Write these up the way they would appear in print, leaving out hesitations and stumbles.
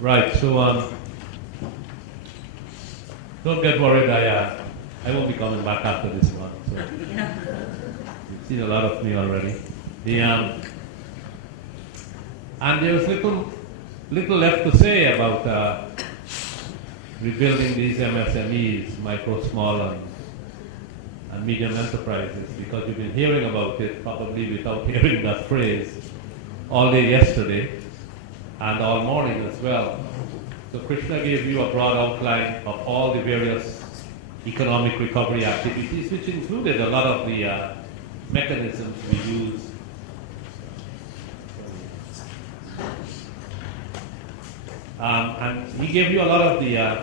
Right. So don't get worried. I won't be coming back after this one. So you've seen a lot of me already. And there's little left to say about rebuilding these MSMEs, micro, small, and medium enterprises, because you've been hearing about it probably without hearing that phrase all day yesterday and all morning as well. So Krishna gave you a broad outline of all the various economic recovery activities, which included a lot of the mechanisms we use. And he gave you a lot of the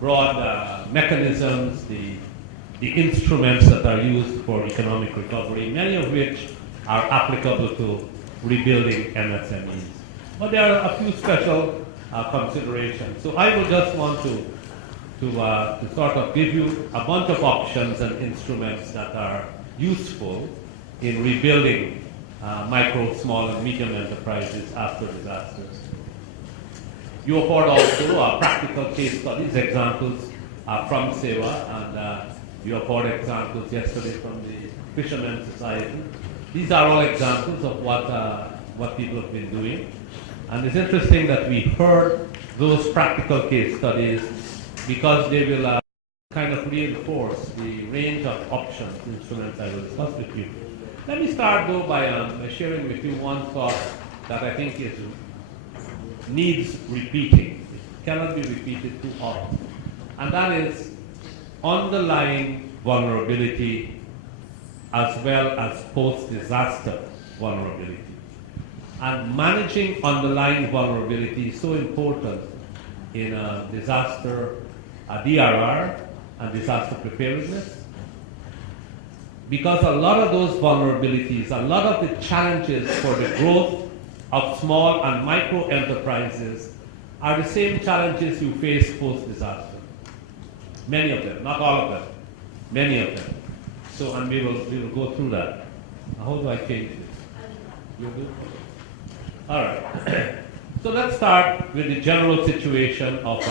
broad mechanisms, the instruments that are used for economic recovery, many of which are applicable to rebuilding MSMEs. But there are a few special considerations. So I would just want to sort of give you a bunch of options and instruments that are useful in rebuilding micro, small, and medium enterprises after disasters. You afford also practical case studies, examples from SEWA, and you afford examples yesterday from the Fishermen's Society. These are all examples of what people have been doing. And it's interesting that we heard those practical case studies because they will kind of reinforce the range of options, instruments I will discuss with you. Let me start though by sharing with you one thought that I think needs repeating. It cannot be repeated too often. And that is underlying vulnerability as well as post-disaster vulnerability. And managing underlying vulnerability is so important in a disaster, a DRR, and disaster preparedness. Because a lot of those vulnerabilities, a lot of the challenges for the growth of small and micro enterprises are the same challenges you face post-disaster. Many of them, not all of them, many of them. So, and we will go through that. How do I change this? You're good? All right. So let's start with the general situation of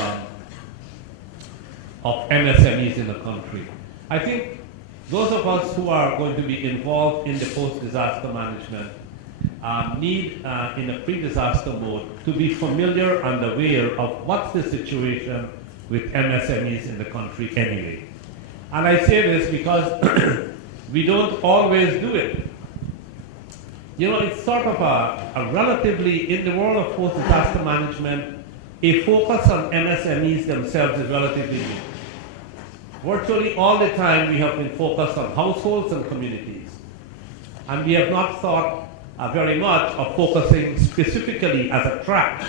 MSMEs in the country. I think those of us who are going to be involved in the post-disaster management need, in a pre-disaster mode, to be familiar and aware of what's the situation with MSMEs in the country anyway. And I say this because we don't always do it. You know, it's sort of a relatively, in the world of post-disaster management, a focus on MSMEs themselves is relatively new. Virtually all the time we have been focused on households and communities. And we have not thought very much of focusing specifically as a track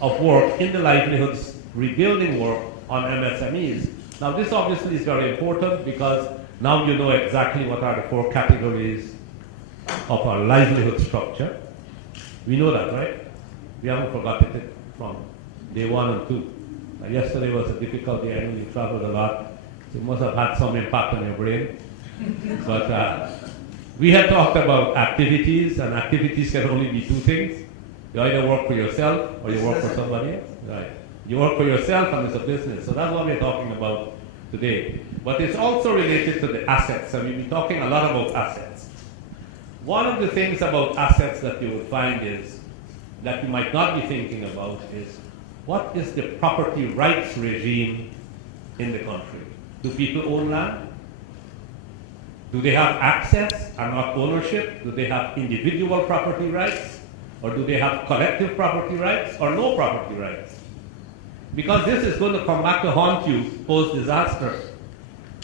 of work in the livelihoods rebuilding work on MSMEs. Now this obviously is very important because now you know exactly what are the four categories of our livelihood structure. We know that, right? We haven't forgotten it from day 1 and 2. Yesterday was a difficult day. I know you traveled a lot, so it must have had some impact on your brain. But we had talked about activities, and activities can only be two things. You either work for yourself or you work for somebody else. Right. You work for yourself and it's a business. So that's what we're talking about today. But it's also related to the assets. So we've been talking a lot about assets. One of the things about assets that you will find is, that you might not be thinking about, is what is the property rights regime in the country? Do people own land? Do they have access and not ownership? Do they have individual property rights? Or do they have collective property rights or no property rights? Because this is going to come back to haunt you post-disaster.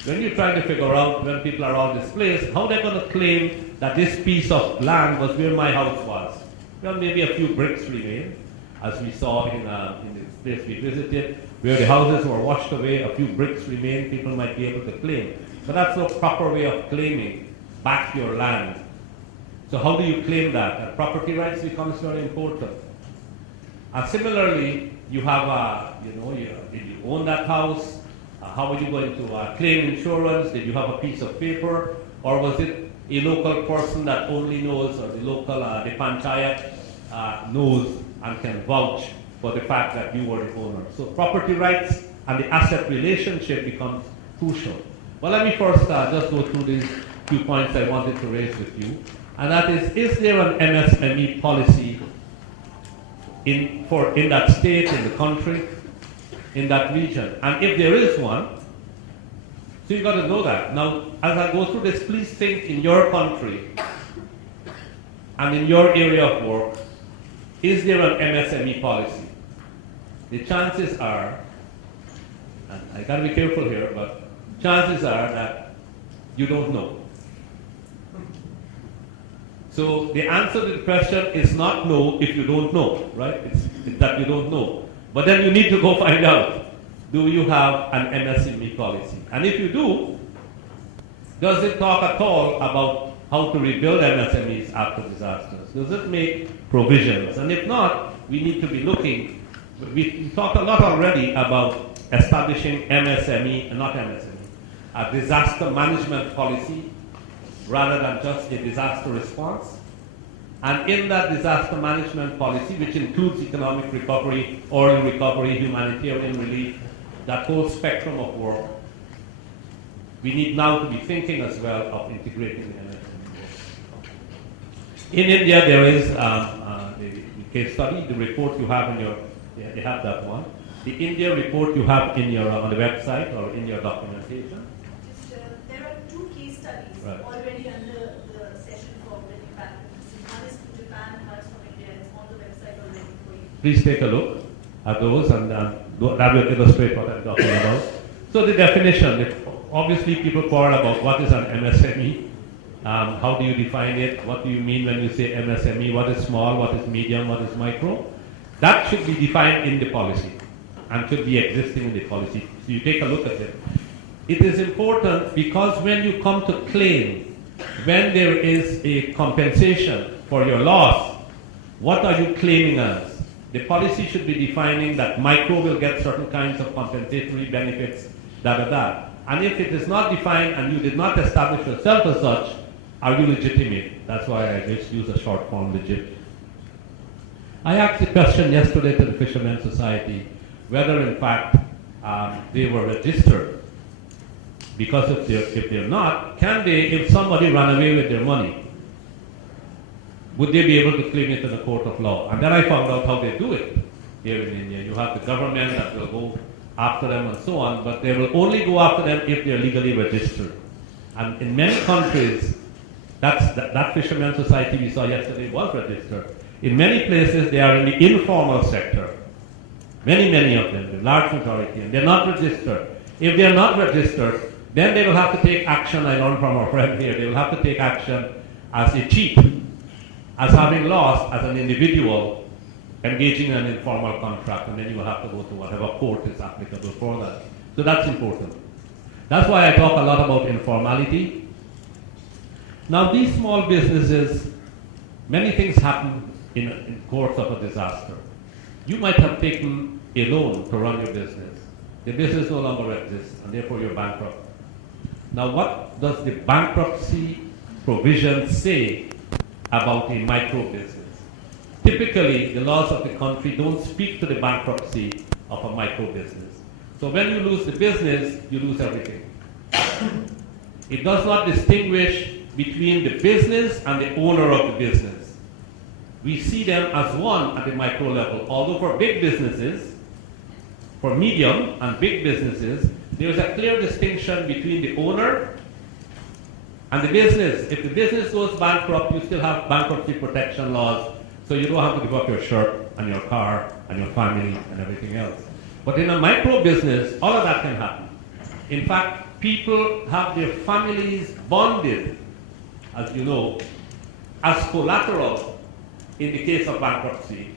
When you're trying to figure out, when people are all displaced, how they're going to claim that this piece of land was where my house was. Well, maybe a few bricks remain, as we saw in the place we visited, where the houses were washed away, a few bricks remain, people might be able to claim. But that's no proper way of claiming back your land. So how do you claim that? And property rights becomes very important. And similarly, you have, did you own that house? How are you going to claim insurance? Did you have a piece of paper? Or was it a local person that only knows, or the local, the panchayat knows and can vouch for the fact that you were the owner. So property rights and the asset relationship becomes crucial. Well, let me first just go through these few points I wanted to raise with you. And that is there an MSME policy in that state, in the country, in that region? And if there is one, so you've got to know that. Now, as I go through this, please think in your country and in your area of work, is there an MSME policy? The chances are, and I got to be careful here, but chances are that you don't know. So the answer to the question is not no if you don't know, right? It's that you don't know. But then you need to go find out, do you have an MSME policy? And if you do, does it talk at all about how to rebuild MSMEs after disasters? Does it make provisions? And if not, we need to be looking. We talked a lot already about establishing MSME, not MSME, a disaster management policy rather than just a disaster response. And in that disaster management policy, which includes economic recovery, oil recovery, humanitarian relief, that whole spectrum of work, we need now to be thinking as well of integrating the MSME. In India, there is the case study, the report you have in your, you have that one. The India report you have in your, on the website or in your documentation. There are two case studies already under the session for Ready Practice. One is from Japan, one is from India. It's on the website already for you. Please take a look at those, and that will illustrate what I'm talking about. So the definition, obviously people quarrel about what is an MSME, how do you define it, what do you mean when you say MSME, what is small, what is medium, what is micro. That should be defined in the policy and should be existing in the policy. So you take a look at it. It is important because when you come to claim, when there is a compensation for your loss, what are you claiming as? The policy should be defining that micro will get certain kinds of compensatory benefits, And if it is not defined and you did not establish yourself as such, are you legitimate? That's why I just use a short form, legit. I asked a question yesterday to the Fishermen's Society whether in fact they were registered. Because if they're not, can they, if somebody ran away with their money, would they be able to claim it in a court of law? And then I found out how they do it here in India. You have the government that will go after them and so on, but they will only go after them if they're legally registered. And in many countries, that Fishermen's Society we saw yesterday was registered. In many places, they are in the informal sector. Many of them, the large majority, and they're not registered. If they're not registered, then they will have to take action. I learned from our friend here, they will have to take action as a cheat, as having lost as an individual, engaging in an informal contract, and then you will have to go to whatever court is applicable for that. So that's important. That's why I talk a lot about informality. Now these small businesses, many things happen in the course of a disaster. You might have taken a loan to run your business. The business no longer exists, and therefore you're bankrupt. Now what does the bankruptcy provision say about a micro business? Typically, the laws of the country don't speak to the bankruptcy of a micro business. So when you lose the business, you lose everything. It does not distinguish between the business and the owner of the business. We see them as one at the micro level. Although for big businesses, for medium and big businesses, there is a clear distinction between the owner and the business. If the business goes bankrupt, you still have bankruptcy protection laws, so you don't have to give up your shirt and your car and your family and everything else. But in a micro business, all of that can happen. In fact, people have their families bonded, as you know, as collateral in the case of bankruptcy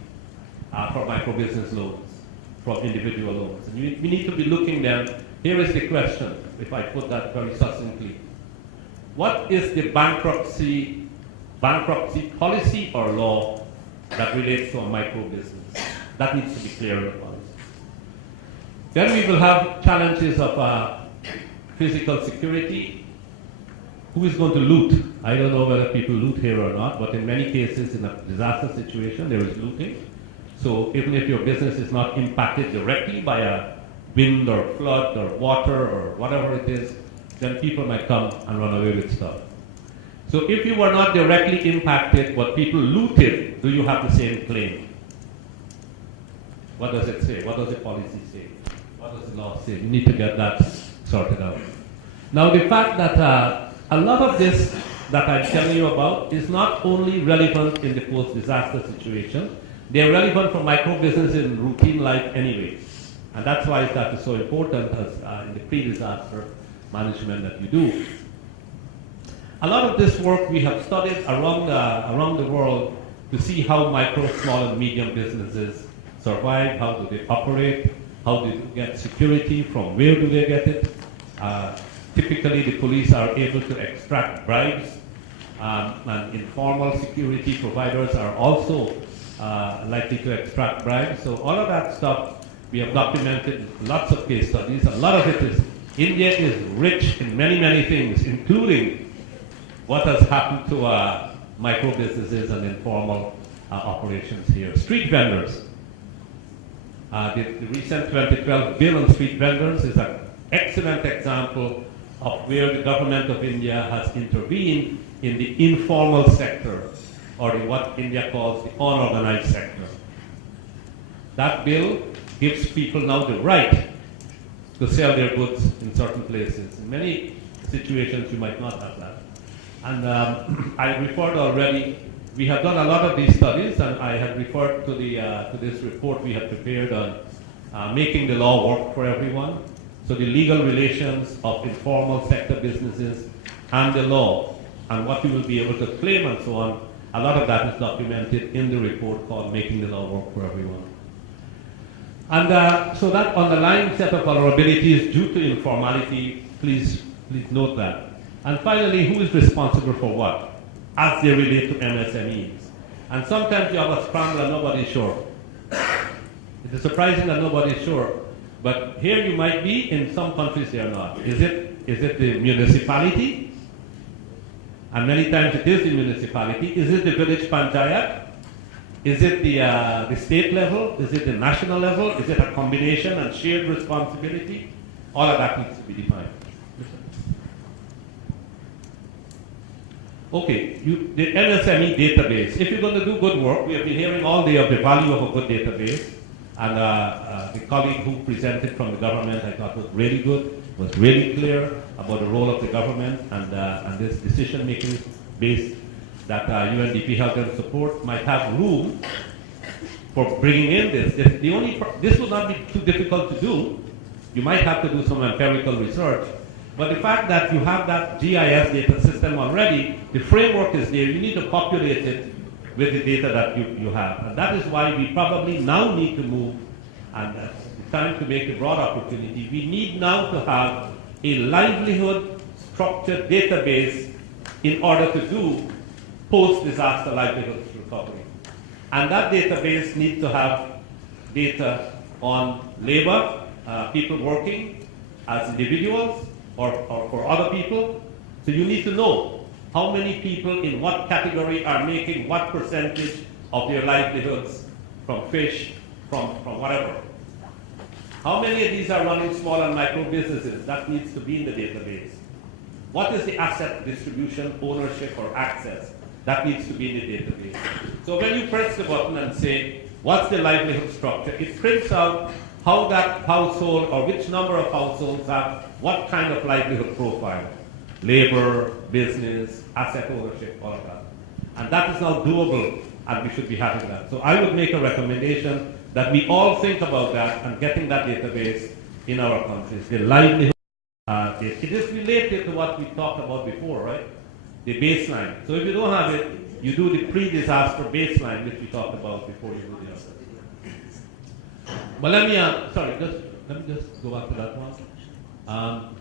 for micro business loans, from individual loans. And we need to be looking then, here is the question, if I put that very succinctly. What is the bankruptcy policy or law that relates to a micro business? That needs to be clear in the policy. Then we will have challenges of physical security. Who is going to loot? I don't know whether people loot here or not, but in many cases in a disaster situation there is looting. So even if your business is not impacted directly by a wind or flood or water or whatever it is, then people might come and run away with stuff. So if you were not directly impacted, but people looted, do you have the same claim? What does it say? What does the policy say? What does the law say? You need to get that sorted out. Now the fact that a lot of this that I'm telling you about is not only relevant in the post-disaster situation, they're relevant for micro-business in routine life anyway. And that's why that is so important as in the pre-disaster management that you do. A lot of this work we have studied around the world to see how micro, small, and medium businesses survive, how do they operate, how do they get security, from where do they get it. Typically, the police are able to extract bribes, and informal security providers are also likely to extract bribes. So all of that stuff we have documented in lots of case studies. A lot of it is, India is rich in many, many things, including what has happened to micro businesses and informal operations here. Street vendors. The recent 2012 bill on street vendors is an excellent example of where the government of India has intervened in the informal sector, or in what India calls the unorganized sector. That bill gives people now the right to sell their goods in certain places. In many situations, you might not have that. And I referred already, we have done a lot of these studies, and I have referred to this report we have prepared on making the law work for everyone. So the legal relations of informal sector businesses and the law, and what you will be able to claim and so on, a lot of that is documented in the report called Making the Law Work for Everyone. And so that underlying set of vulnerabilities due to informality, please note that. And finally, who is responsible for what as they relate to MSMEs? And sometimes you have a scramble and nobody's sure. It is surprising that nobody's sure. But here you might be, in some countries they are not. Is it the municipality? And many times it is the municipality. Is it the village panchayat? Is it the state level? Is it the national level? Is it a combination and shared responsibility? All of that needs to be defined. Okay, the MSME database. If you're going to do good work, we have been hearing all day of the value of a good database. And the colleague who presented from the government, I thought was really good, was really clear about the role of the government and this decision-making base that UNDP Health and Support might have room for bringing in this. This will not be too difficult to do. You might have to do some empirical research. But the fact that you have that GIS data system already, the framework is there, you need to populate it with the data that you have. And that is why we probably now need to move, and it's time to make a broad opportunity. We need now to have a livelihood structured database in order to do post-disaster livelihood recovery. And that database needs to have data on labor, people working as individuals or for other people. So you need to know how many people in what category are making what percentage of their livelihoods from fish, from whatever. How many of these are running small and micro businesses? That needs to be in the database. What is the asset distribution, ownership, or access? That needs to be in the database. So when you press the button and say, what's the livelihood structure? It prints out how that household or which number of households have what kind of livelihood profile. Labor, business, asset ownership, all of that. And that is now doable, and we should be having that. So I would make a recommendation that we all think about that and getting that database in our countries. The livelihood, it is related to what we talked about before, right? The baseline. So if you don't have it, you do the pre-disaster baseline, which we talked about before you do the other. But let me just go back to that one.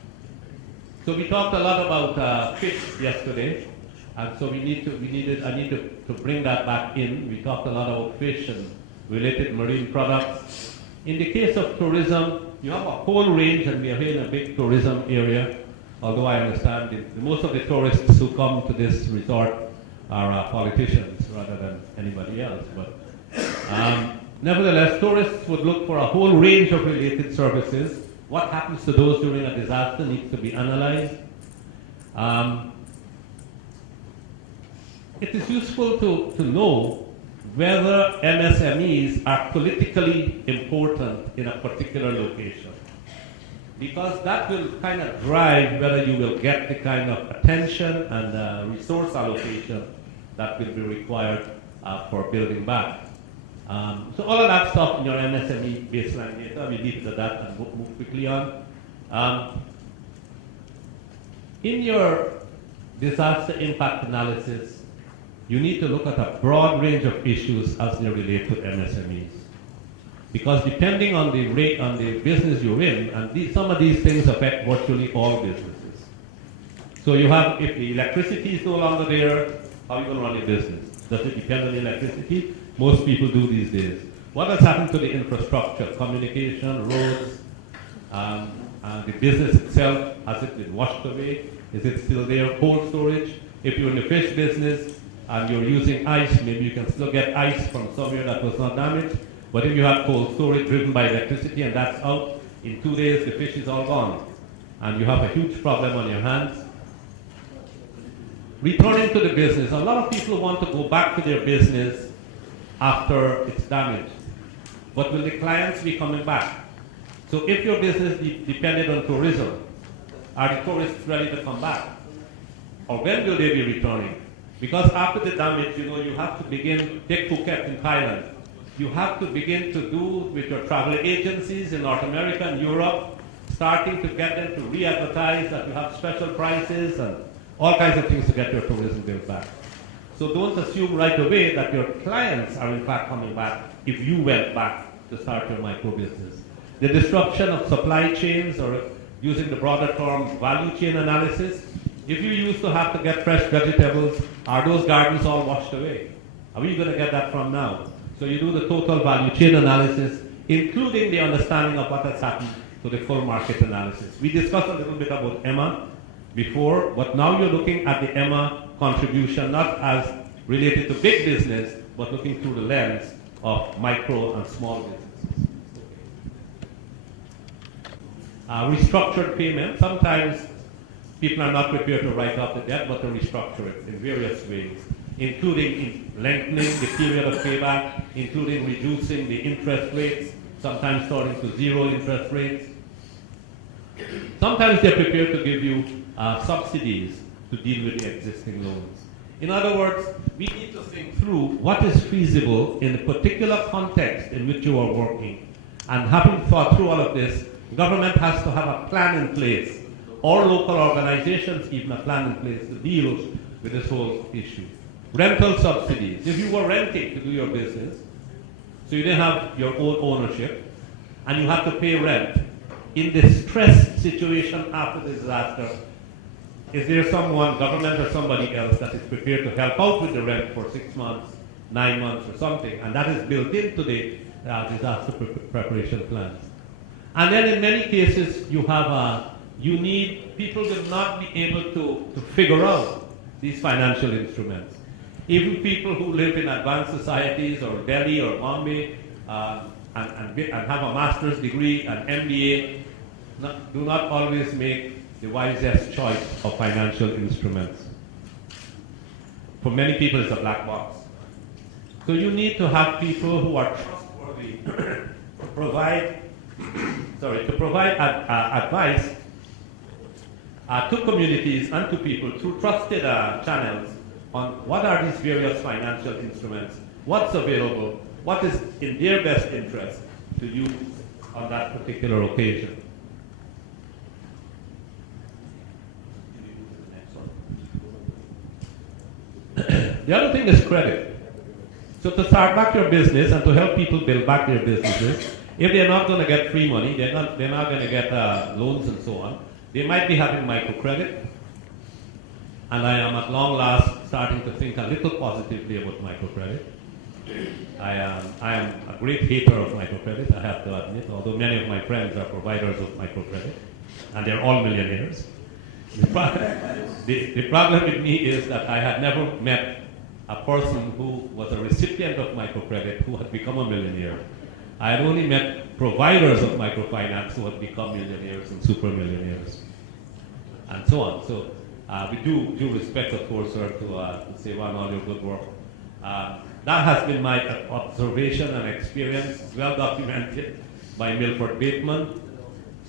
So we talked a lot about fish yesterday, and so I need to bring that back in. We talked a lot about fish and related marine products. In the case of tourism, you have a whole range, and we are here in a big tourism area, although I understand most of the tourists who come to this resort are politicians rather than anybody else. But Nevertheless, tourists would look for a whole range of related services. What happens to those during a disaster needs to be analyzed. It is useful to know whether MSMEs are politically important in a particular location, because that will kind of drive whether you will get the kind of attention and resource allocation that will be required for building back. So all of that stuff in your MSME baseline data, we leave it at that and move quickly on. In your disaster impact analysis, you need to look at a broad range of issues as they relate to MSMEs. Because depending on the rate, on the business you're in, and some of these things affect virtually all businesses. So you have, if the electricity is no longer there, how are you going to run your business? Does it depend on the electricity? Most people do these days. What has happened to the infrastructure, communication, roads, the business itself? Has it been washed away? Is it still there? Cold storage? If you're in the fish business and you're using ice, maybe you can still get ice from somewhere that was not damaged. But if you have cold storage driven by electricity and that's out, in 2 days the fish is all gone. And you have a huge problem on your hands. Returning to the business, a lot of people want to go back to their business after it's damaged. But will the clients be coming back? So if your business depended on tourism, are the tourists ready to come back? Or when will they be returning? Because after the damage, you have to begin, take Phuket in Thailand. You have to begin to do with your travel agencies in North America and Europe, starting to get them to re-advertise that you have special prices and all kinds of things to get your tourism built back. So don't assume right away that your clients are in fact coming back if you went back to start your micro business. The disruption of supply chains, or using the broader term value chain analysis, if you used to have to get fresh vegetables, are those gardens all washed away? Are we going to get that from now? So you do the total value chain analysis, including the understanding of what has happened to the full market analysis. We discussed a little bit about EMA before, but now you're looking at the EMA contribution not as related to big business, but looking through the lens of micro and small businesses. Restructured payment. Sometimes people are not prepared to write off the debt, but to restructure it in various ways, including lengthening the period of payback, including reducing the interest rates, sometimes starting to zero interest rates. Sometimes they're prepared to give you subsidies to deal with the existing loans. In other words, we need to think through what is feasible in the particular context in which you are working. And having thought through all of this, government has to have a plan in place, or local organizations even a plan in place to deal with this whole issue. Rental subsidies. If you were renting to do your business, so you didn't have your own ownership, and you have to pay rent, in the stress situation after the disaster, is there someone, government or somebody else, that is prepared to help out with the rent for 6 months, 9 months or something? And that is built into the disaster preparation plans. And then in many cases, you need, people will not be able to figure out these financial instruments. Even people who live in advanced societies or Delhi or Bombay and have a master's degree, an MBA, do not always make the wisest choice of financial instruments. For many people, it's a black box. So you need to have people who are trustworthy to provide advice to communities and to people through trusted channels on what are these various financial instruments, what's available, what is in their best interest to use on that particular occasion. The other thing is credit. So to start back your business and to help people build back their businesses, if they're not going to get free money, they're not going to get loans and so on, they might be having microcredit. And I am at long last starting to think a little positively about microcredit. I am a great hater of microcredit, I have to admit, although many of my friends are providers of microcredit, and they're all millionaires. The problem with me is that I had never met a person who was a recipient of microcredit who had become a millionaire. I had only met providers of microfinance who had become millionaires and super millionaires, and so on. So we do respect, of course, sir, to say one all your good work. That has been my observation and experience. It's well documented by Milford Bateman.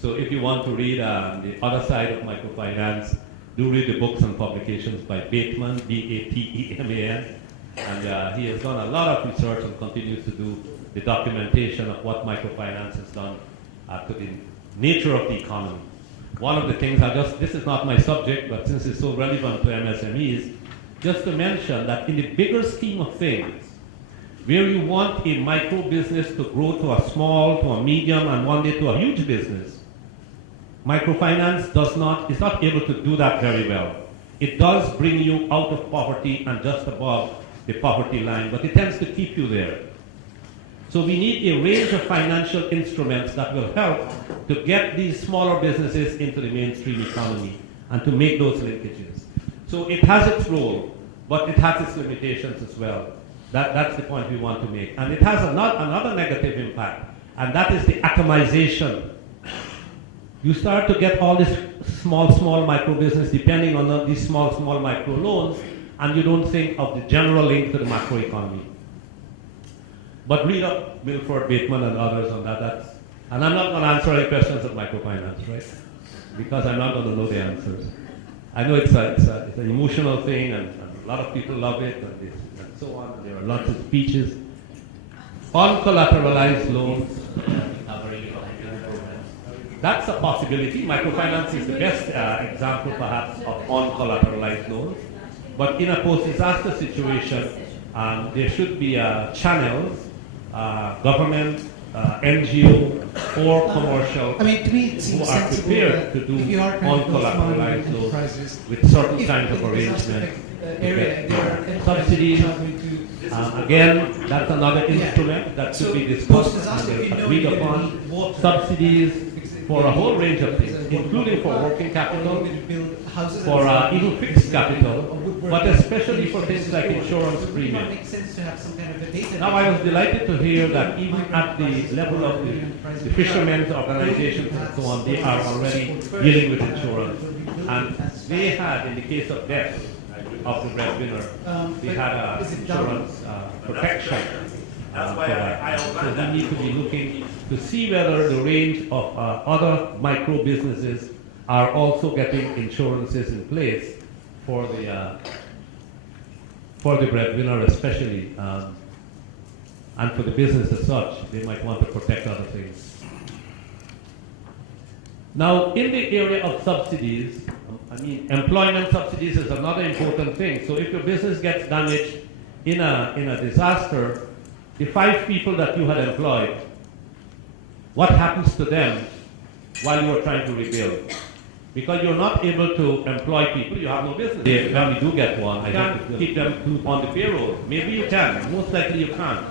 So if you want to read the other side of microfinance, do read the books and publications by Bateman, B-A-T-E-M-A-N. And he has done a lot of research and continues to do the documentation of what microfinance has done to the nature of the economy. One of the things this is not my subject, but since it's so relevant to MSMEs, just to mention that in the bigger scheme of things, where you want a micro business to grow to a small, to a medium, and one day to a huge business, microfinance is not able to do that very well. It does bring you out of poverty and just above the poverty line, but it tends to keep you there. So we need a range of financial instruments that will help to get these smaller businesses into the mainstream economy and to make those linkages. So it has its role, but it has its limitations as well. That's the point we want to make. And it has another negative impact, and that is the atomization. You start to get all this small micro business depending on these small micro loans, and you don't think of the general link to the macro economy. But read up Milford, Bateman, and others on that. And I'm not going to answer any questions of microfinance, right? Because I'm not going to know the answers. I know it's an emotional thing, and a lot of people love it, and so on. There are lots of speeches. Uncollateralized loans. That's a possibility. Microfinance is the best example, perhaps, of uncollateralized loans. But in a post-disaster situation, there should be channels, government, NGO, or commercial, I mean, to me, it seems who are sensible prepared that to do if you are trying to build small and uncollateralized medium loans enterprises, with certain if kinds of in disaster arrangements. area, there are enterprises Subsidies. which are going to Again, that's another instrument that should be discussed post-disaster, and you know agreed you're gonna upon. need water. Subsidies for a whole range of things, There's including for water, working you're capital, going to build houses for and even fixed capital, woodworking. but especially for things like insurance So it premium. would make sense to have some kind of a database. Now, I was delighted to hear that even at the level of the fishermen's organizations and so on, they are already dealing with insurance. And they had, in the case of death of the breadwinner, they had an insurance protection. For that. So we need to be looking to see whether the range of other micro businesses are also getting insurances in place for the breadwinner especially, and for the business as such. They might want to protect other things. Now, in the area of subsidies, employment subsidies is another important thing. So if your business gets damaged in a disaster, the 5 people that you had employed, what happens to them while you are trying to rebuild? Because you're not able to employ people, you have no business. When we do get one, I can't keep them on the payroll. Maybe you can, most likely you can't.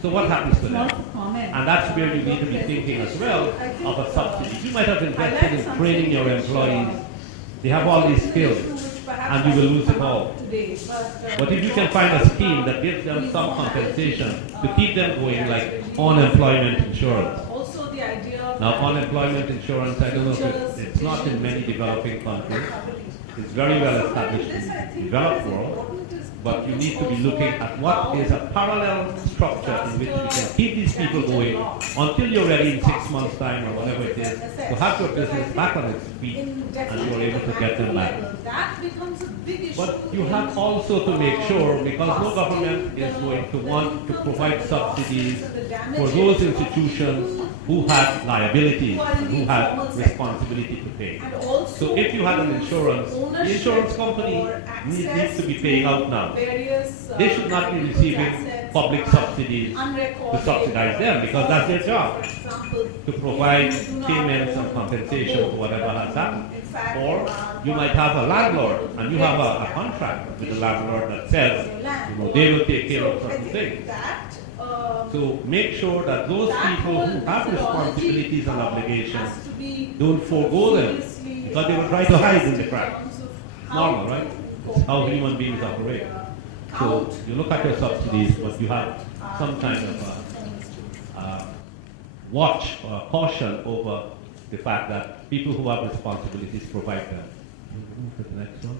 So what happens to them? And that's where you need to be thinking as well of a subsidy. You might have invested in training your employees. They have all these skills, and you will lose it all. But if you can find a scheme that gives them some compensation to keep them going, like unemployment insurance. Now, unemployment insurance, I don't know if it's not in many developing countries. It's very well established in the developed world. But you need to be looking at what is a parallel structure in which we can keep these people going until you're ready in 6 months' time or whatever it is, to have your business back on its feet and you're able to get them back. But you have also to make sure, because no government is going to want to provide subsidies for those institutions who have liabilities and who have responsibility to pay. So if you have an insurance, the insurance company needs to be paying out now. They should not be receiving public subsidies to subsidize them, because that's their job, to provide payments and compensation for whatever has happened. Or you might have a landlord, and you have a contract with the landlord that says, they will take care of certain things. So make sure that those people who have responsibilities and obligations don't forego them, because they will try to hide in the cracks. It's normal, right? It's how human beings operate. So you look at your subsidies, but you have some kind of watch or caution over the fact that people who have responsibilities provide them. Move to the next one.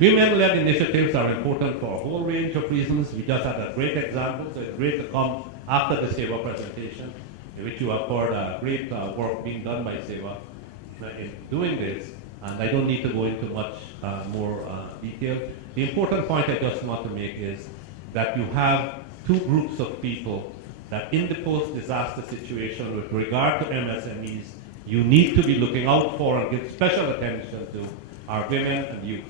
Women-led initiatives are important for a whole range of reasons. We just had a great example, so it's great to come after the SEWA presentation, in which you have heard great work being done by SEWA in doing this, and I don't need to go into much more detail. The important point I just want to make is that you have two groups of people that in the post-disaster situation with regard to MSMEs, you need to be looking out for and give special attention to are women and youth.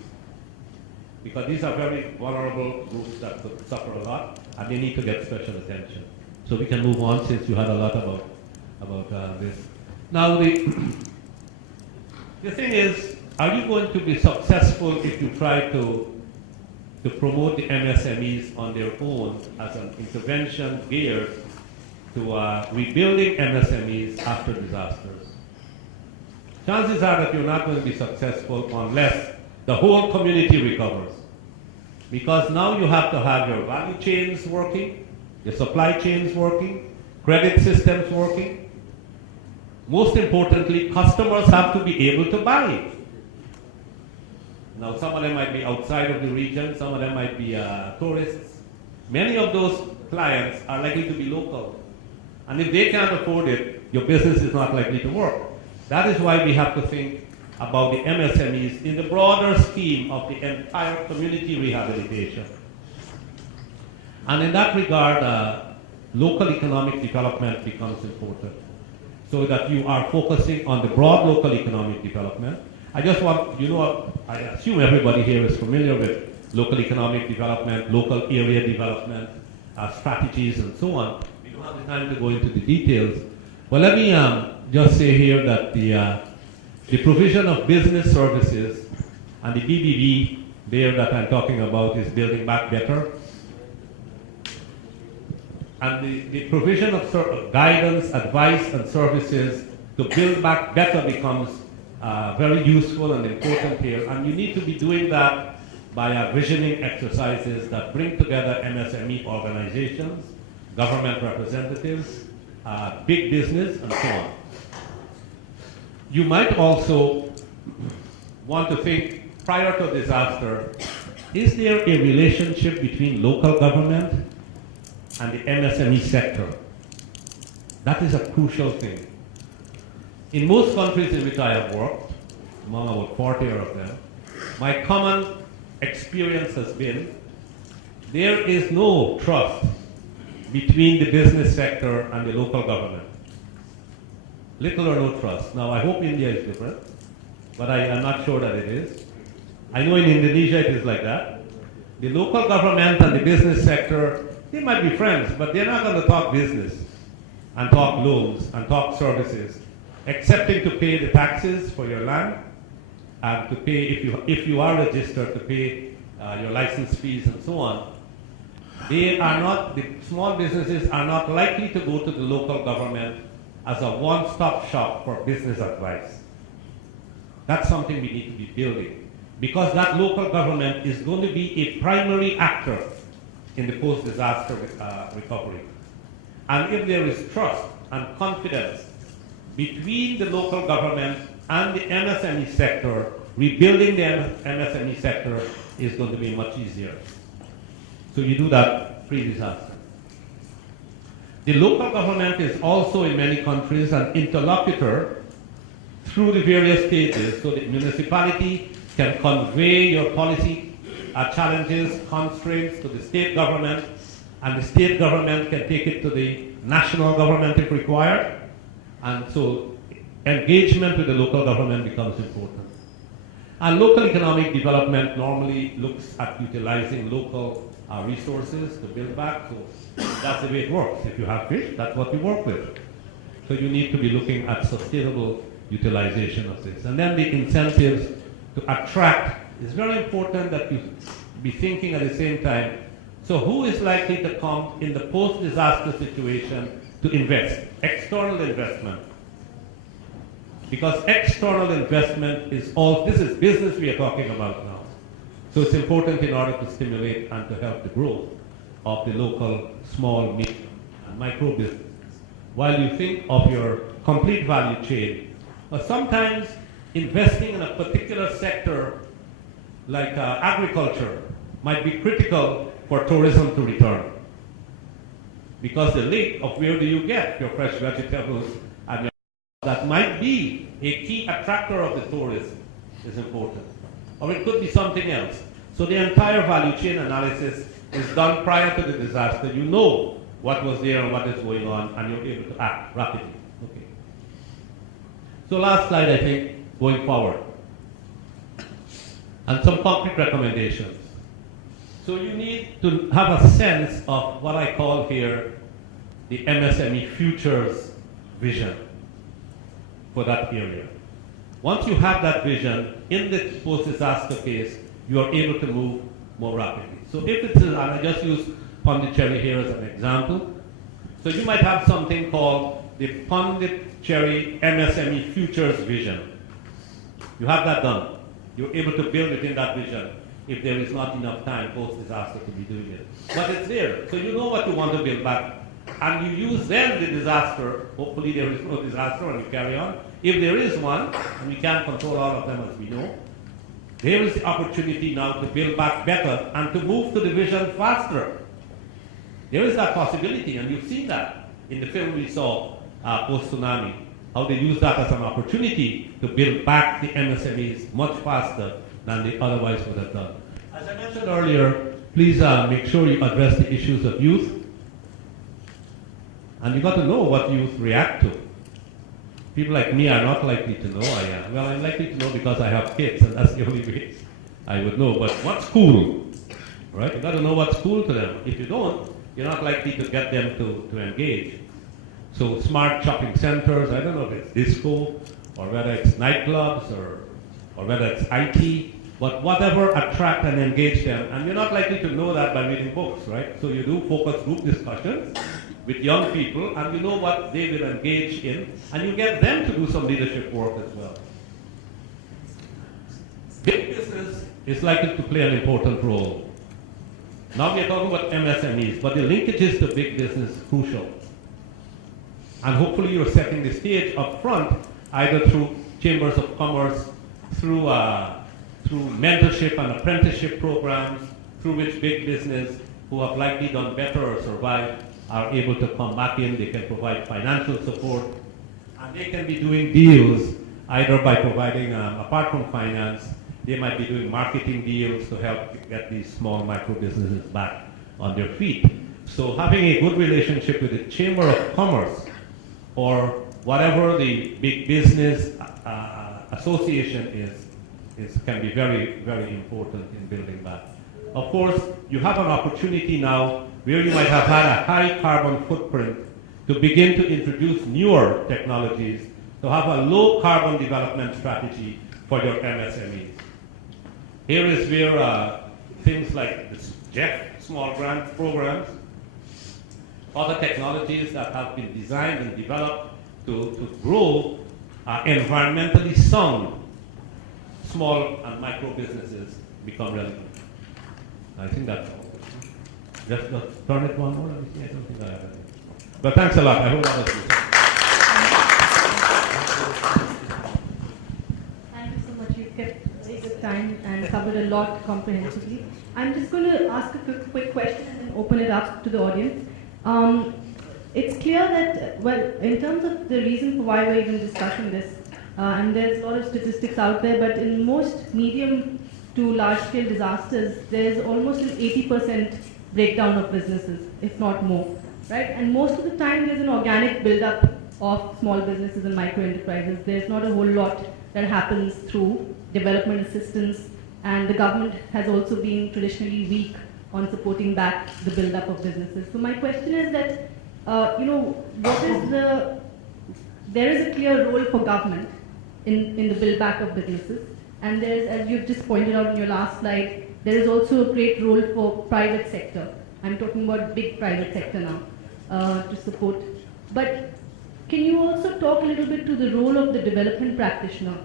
Because these are very vulnerable groups that could suffer a lot, and they need to get special attention. So we can move on since you had a lot about this. Now the thing is, are you going to be successful if you try to promote the MSMEs on their own as an intervention geared to rebuilding MSMEs after disasters? Chances are that you're not going to be successful unless the whole community recovers. Because now you have to have your value chains working, your supply chains working, credit systems working. Most importantly, customers have to be able to buy. Now, some of them might be outside of the region, some of them might be tourists. Many of those clients are likely to be local. And if they can't afford it, your business is not likely to work. That is why we have to think about the MSMEs in the broader scheme of the entire community rehabilitation. And in that regard, local economic development becomes important, so that you are focusing on the broad local economic development. I just want, I assume everybody here is familiar with local economic development, local area development, strategies and so on. We don't have the time to go into the details, but let me just say here that the provision of business services and the BBB there that I'm talking about is Building Back Better. And the provision of guidance, advice, and services to build back better becomes very useful and important here. And you need to be doing that by visioning exercises that bring together MSME organizations, government representatives, big business, and so on. You might also want to think, prior to disaster, is there a relationship between local government and the MSME sector? That is a crucial thing. In most countries in which I have worked, among about 40 of them, my common experience has been there is no trust between the business sector and the local government. Little or no trust. Now, I hope India is different, but I am not sure that it is. I know in Indonesia it is like that. The local government and the business sector, they might be friends, but they're not going to talk business and talk loans and talk services, excepting to pay the taxes for your land and to pay, if you are registered, to pay your license fees and so on. They are not, the small businesses are not likely to go to the local government as a one-stop shop for business advice. That's something we need to be building, because that local government is going to be a primary actor in the post-disaster recovery. And if there is trust and confidence between the local government and the MSME sector, rebuilding the MSME sector is going to be much easier. So you do that pre-disaster. The local government is also in many countries an interlocutor through the various stages, so the municipality can convey your policy challenges, constraints to the state government, and the state government can take it to the national government if required. And so engagement with the local government becomes important. And local economic development normally looks at utilizing local resources to build back. So that's the way it works. If you have fish, that's what you work with. So you need to be looking at sustainable utilization of this. And then the incentives to attract. It's very important that you be thinking at the same time, so who is likely to come in the post-disaster situation to invest? External investment. Because external investment is all, this is business we are talking about now. So it's important in order to stimulate and to help the growth of the local small, medium, and micro businesses. While you think of your complete value chain, or sometimes investing in a particular sector like agriculture might be critical for tourism to return. Because the link of where do you get your fresh vegetables and your, that might be a key attractor of the tourist is important. Or it could be something else. So the entire value chain analysis is done prior to the disaster. You know what was there and what is going on, and you're able to act rapidly. Okay. So last slide, I think, going forward. And some concrete recommendations. So you need to have a sense of what I call here the MSME futures vision for that area. Once you have that vision in the post-disaster phase, you are able to move more rapidly. So if it's, and I just use Pondicherry here as an example. So you might have something called the Pondicherry MSME futures vision. You have that done. You're able to build within that vision if there is not enough time post-disaster to be doing it. But it's there. So you know what you want to build back. And you use then the disaster, hopefully there is no disaster and you carry on. If there is one, and we can't control all of them as we know, there is the opportunity now to build back better and to move to the vision faster. There is that possibility, and you've seen that in the film we saw, post-tsunami, how they use that as an opportunity to build back the MSMEs much faster than they otherwise would have done. As I mentioned earlier, please make sure you address the issues of youth. And you got to know what youth react to. People like me are not likely to know I am. Well, I'm likely to know because I have kids, and that's the only way I would know. But what's cool, right? You got to know what's cool to them. If you don't, you're not likely to get them to engage. So smart shopping centers, I don't know if it's disco, or whether it's nightclubs, or whether it's IT, but whatever attract and engage them. And you're not likely to know that by reading books, right? So you do focus group discussions with young people, and you know what they will engage in, and you get them to do some leadership work as well. Big business is likely to play an important role. Now we are talking about MSMEs, but the linkages to big business is crucial. And hopefully you're setting the stage up front, either through chambers of commerce, through mentorship and apprenticeship programs, through which big business who have likely done better or survived are able to come back in. They can provide financial support, and they can be doing deals either by providing, apart from finance, they might be doing marketing deals to help get these small micro businesses back on their feet. So having a good relationship with the Chamber of Commerce or whatever the big business association is can be very, very important in building back. Of course, you have an opportunity now where you might have had a high carbon footprint to begin to introduce newer technologies, to have a low carbon development strategy for your MSMEs. Here is where things like this JEF small grant programs, other technologies that have been designed and developed to grow environmentally sound small and micro businesses become relevant. I think that's all. Just turn it one more. Let me see. I don't think I have it. But thanks a lot. I hope that was useful. Thank you so much. You've kept very good time and covered a lot comprehensively. I'm just going to ask a quick question and then open it up to the audience. It's clear that, well, in terms of the reason for why we're even discussing this, and there's a lot of statistics out there, but in most medium to large-scale disasters, there's almost an 80% breakdown of businesses, if not more, right? And most of the time, there's an organic build-up of small businesses and micro-enterprises. There's not a whole lot that happens through development assistance, and the government has also been traditionally weak on supporting back the build-up of businesses. So my question is that, what is there is a clear role for government in the build-back of businesses, and there is, as you've just pointed out in your last slide, there is also a great role for private sector. I'm talking about big private sector now to support. But can you also talk a little bit to the role of the development practitioner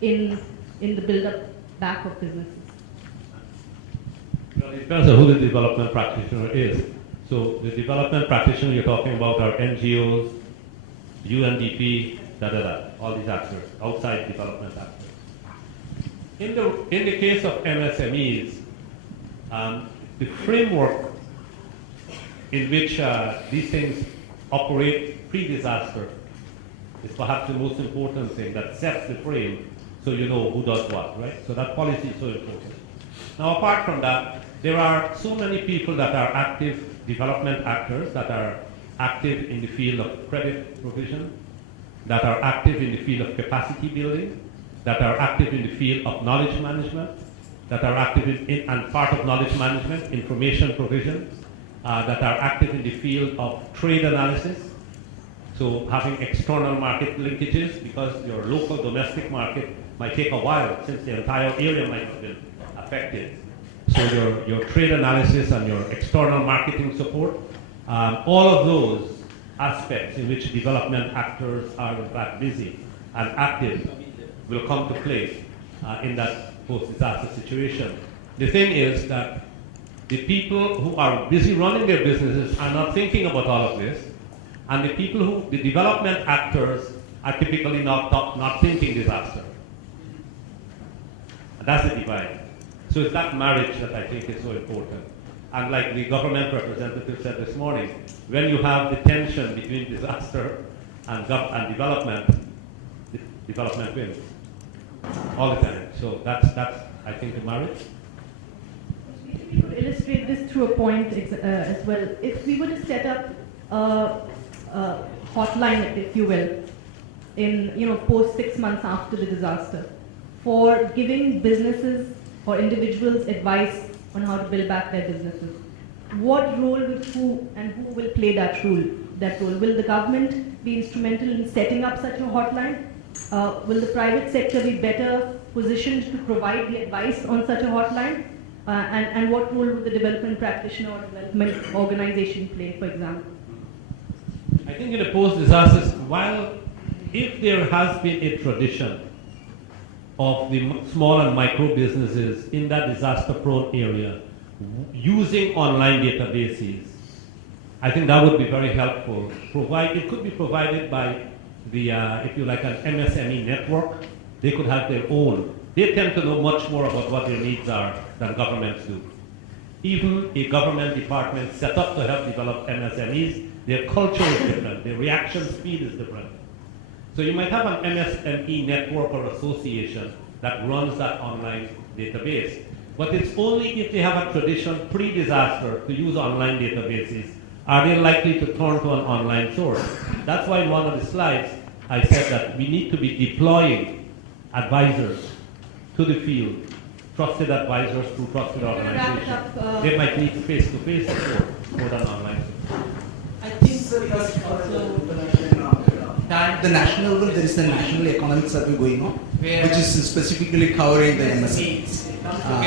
in the build-up back of businesses? Well, it depends on who the development practitioner is. So the development practitioner you're talking about are NGOs, UNDP, all these actors, outside development actors. In the case of MSMEs, the framework in which these things operate pre-disaster is perhaps the most important thing that sets the frame so you know who does what, right? So that policy is so important. Now, apart from that, there are so many people that are active development actors, that are active in the field of credit provision, that are active in the field of capacity building, that are active in the field of knowledge management, that are active in and part of knowledge management, information provision, that are active in the field of trade analysis, so having external market linkages because your local domestic market might take a while since the entire area might have been affected. So your trade analysis and your external marketing support, all of those aspects in which development actors are in fact busy and active will come to play in that post-disaster situation. The thing is that the people who are busy running their businesses are not thinking about all of this, and the development actors are typically not thinking disaster. And that's the divide. So it's that marriage that I think is so important. And like the government representative said this morning, when you have the tension between disaster and development, development wins all the time. So that's I think the marriage. We could illustrate this through a point as well. If we were to set up a hotline, if you will, in post 6 months after the disaster, for giving businesses or individuals advice on how to build back their businesses, what role will who will play that role? Will the government be instrumental in setting up such a hotline? Will the private sector be better positioned to provide the advice on such a hotline? And what role would the development practitioner or development organization play, for example? I think in the post-disasters, if there has been a tradition of the small and micro businesses in that disaster-prone area using online databases, I think that would be very helpful. It could be provided by the, if you like, an MSME network. They could have their own. They tend to know much more about what their needs are than governments do. Even a government department set up to help develop MSMEs, their culture is different, their reaction speed is different. So you might have an MSME network or association that runs that online database. But it's only if they have a tradition pre-disaster to use online databases are they likely to turn to an online source. That's why in one of the slides I said that we need to be deploying advisors to the field, trusted advisors through trusted organizations. They might need face-to-face support more than online support. I think that's also at the national level, there is a national economic survey going on, which is specifically covering the MSMEs.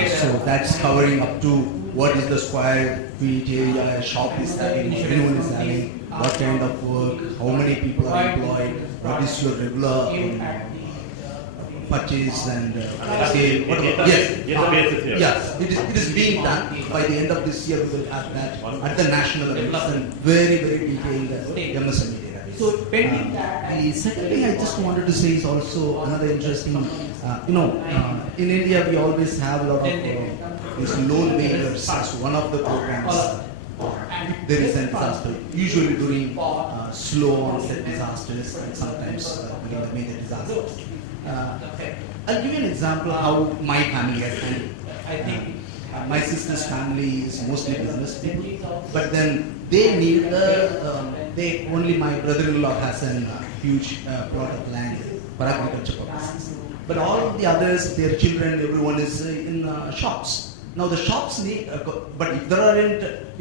So that's covering up to what is the square feet area a shop is having, anyone is having, what kind of work, how many people are employed, what is your regular purchase and sale, whatever. Yes, it is being done. By the end of this year, we will have that at the national level. It's a very, very detailed MSME database. So pending that. The second thing I just wanted to say is also another interesting, in India we always have a lot of these loan waivers as one of the programs. If there is a disaster, usually during slow onset disasters and sometimes during the major disasters. I'll give you an example of how my family has handled. I think My sister's family is mostly business people, but then they need only my brother-in-law has a huge plot of land for agriculture purposes. But all of the others, their children, everyone is in shops. Now the shops need, but if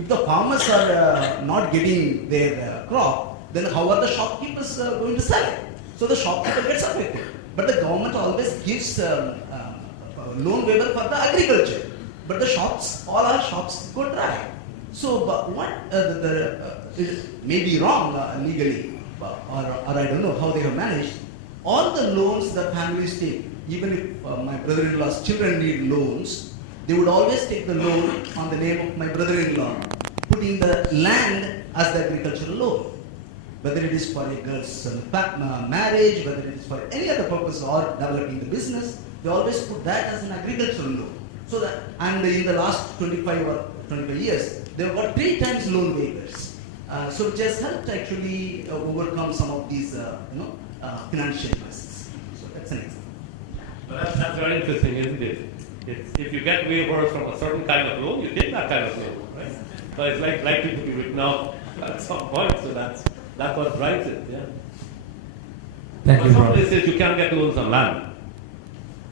the farmers are not getting their crop, then how are the shopkeepers going to sell it? So the shopkeeper gets affected. But the government always gives loan waiver for the agriculture. But the shops, all our shops go dry. So what it may be wrong legally, or I don't know how they have managed. All the loans the families take, even if my brother-in-law's children need loans, they would always take the loan on the name of my brother-in-law, putting the land as the agricultural loan. Whether it is for a girl's marriage, whether it is for any other purpose or developing the business, they always put that as an agricultural loan. So that, and in the last 25 years, they have got 3 times loan waivers. So which has helped actually overcome some of these, financial risks. So that's an example. Well, that's very interesting, isn't it? If you get waivers from a certain kind of loan, you take that kind of loan, right? So it's likely to be written off at some point. So that's what drives it. Yeah. Thank you, Some Rob. places you can't get loans on land.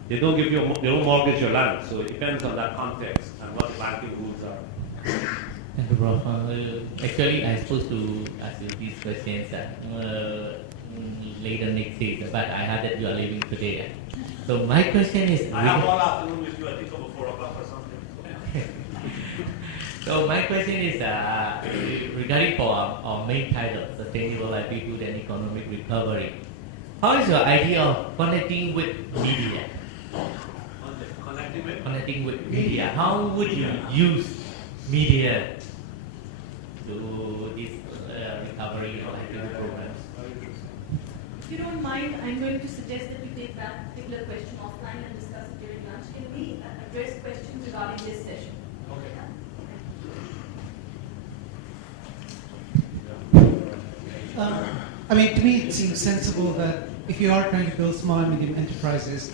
They don't give you, they don't mortgage your land. So it depends on that context and what the banking rules are. Thank you, Rob. Actually, I'm supposed to ask you these questions later next week, but I heard that you are leaving today. So my question is. I have all afternoon with you. I think over 4 o'clock or something. So my question is regarding for our main title, Sustainable Livelihood and Economic Recovery. How is your idea of connecting with media? Connecting with media. How would you use media to this recovery or livelihood programs? If you don't mind, I'm going to suggest that we take that particular question offline and discuss it during lunch. Can we address questions regarding this session? I mean, to me, it seems sensible that if you are trying to build small and medium enterprises,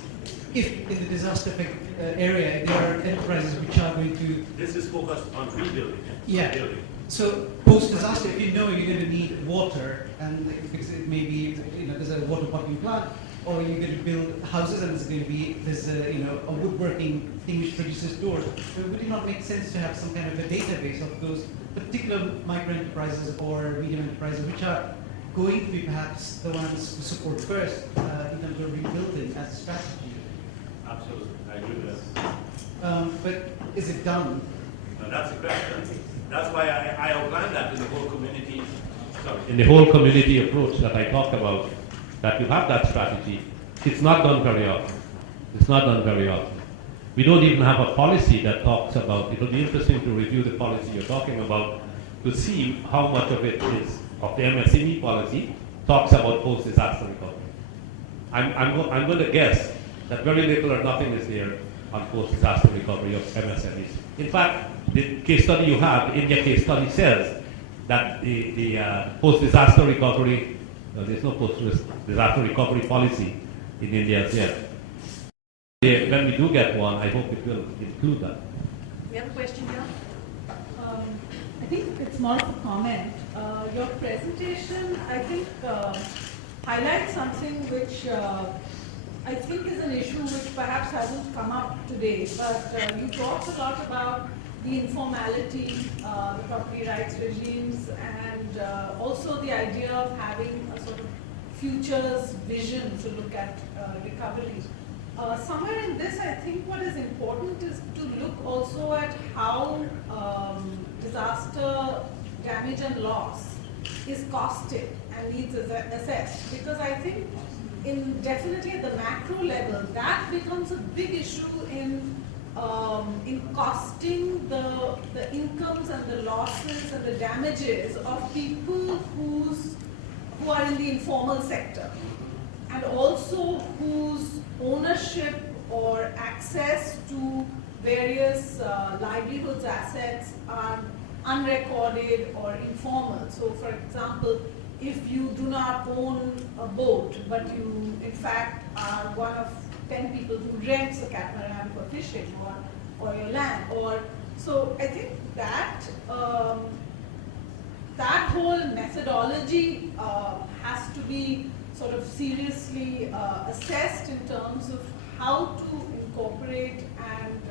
if in the disaster area there are enterprises which are going to, This is focused on rebuilding. yeah. Rebuilding. So post-disaster, if you know you're going to need water, and because it may be, there's a water bottling plant, or you're going to build houses, and there's a woodworking thing which produces doors. So would it not make sense to have some kind of a database of those particular micro enterprises or medium enterprises which are going to be perhaps the ones to support first in terms of rebuilding as a strategy? Absolutely, I agree with that. But is it done? That's a question. That's why I outlined that in the whole community. In the whole community approach that I talked about, that you have that strategy. It's not done very often. It's not done very often. We don't even have a policy that talks about. It'll be interesting to review the policy you're talking about to see how much of it is of the MSME policy talks about post-disaster recovery. I'm going to guess that very little or nothing is there on post-disaster recovery of MSMEs. In fact, the case study you have, the India case study says that the post-disaster recovery, there's no post-disaster recovery policy in India as yet. When we do get one, I hope it will include that. We have a question here. I think it's more of a comment. Your presentation, I think, highlights something which I think is an issue which perhaps hasn't come up today. But you talked a lot about the informality, the property rights regimes, and also the idea of having a sort of futures vision to look at recovery. Somewhere in this, I think what is important is to look also at how disaster damage and loss is costed and needs assessed. Because I think definitely at the macro level, that becomes a big issue in costing the incomes and the losses and the damages of people who are in the informal sector, and also whose ownership or access to various livelihoods assets are unrecorded or informal. So for example, if you do not own a boat, but you in fact are one of 10 people who rents a catamaran for fishing or your land, so I think that that whole methodology has to be sort of seriously assessed in terms of how to incorporate and